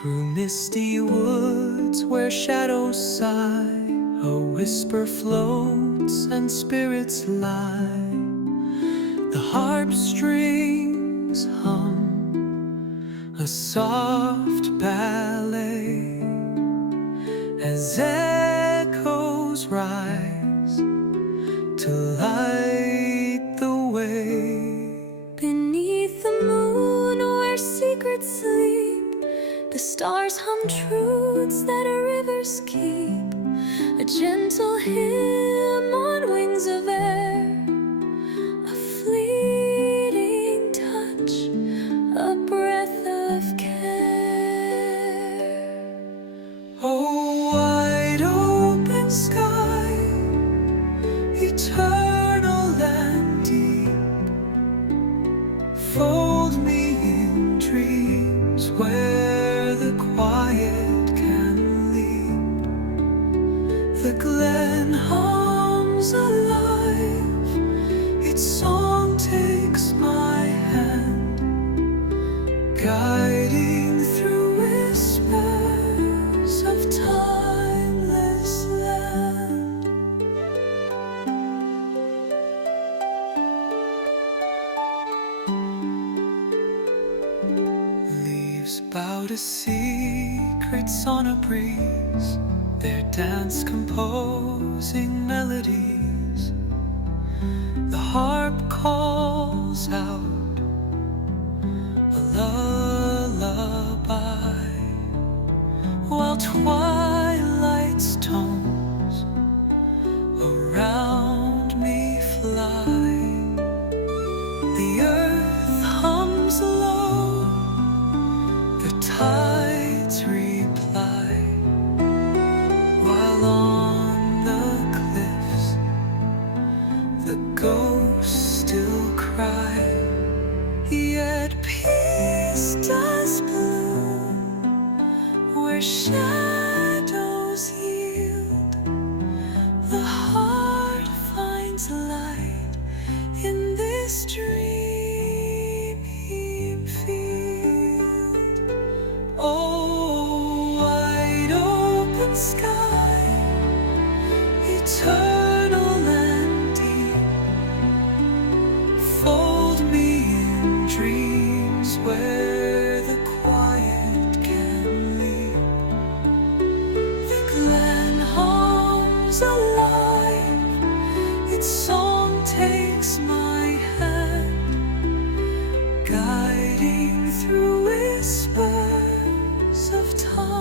Through misty woods where shadows sigh, a whisper floats and spirits lie. The harp strings hum a soft ballet as echoes rise to light the way. Beneath the moon where secrets sleep, the stars hum truths that rivers keep. A gentle hymn on wings of air, a fleeting touch, a breath of care. Oh, wide open sky, eternal and deep, fold me in dreams where the quiet can leap. The glen hums alive, its song takes my hand, guiding through whispers of timeless land. Leaves bow to secrets on a breeze, their dance composing melodies. The harp calls out a lullaby, while twilight's tones around me fly. The earth hums low, the tides reply, while on the cliffs the ghosts still cry. Yet peace does bloom where shadows yield. The heart finds light in this dreaming field. Oh, wide open sky, eternal and deep, fold me in dreams where the quiet can leap. The glen hums alive, its song takes my hand, guiding through whispers of time.